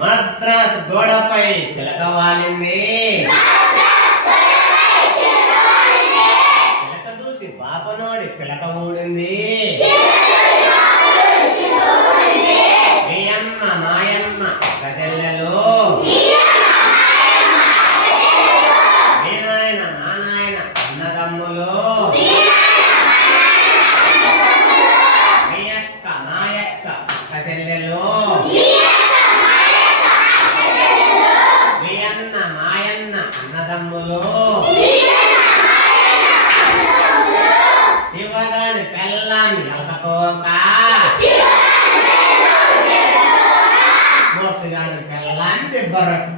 మద్రాసు గోడపై చిలక వాలింది, చిలక చూసి పాపనోడి పిలక ఊడింది. మీ అమ్మ మాయమ్మ గదెల్లెలో, మీ నాయన మా నాయన అన్నదమ్ములు, మీ అక్క మా అక్క గదెల్లెలో, మీ అన్న మాయన్న అన్నదమ్ములు, శివగాని పెళ్ళాన్ని ఎలకపోక, మూర్తిగాని పెళ్ళాన్ని బొర్రకు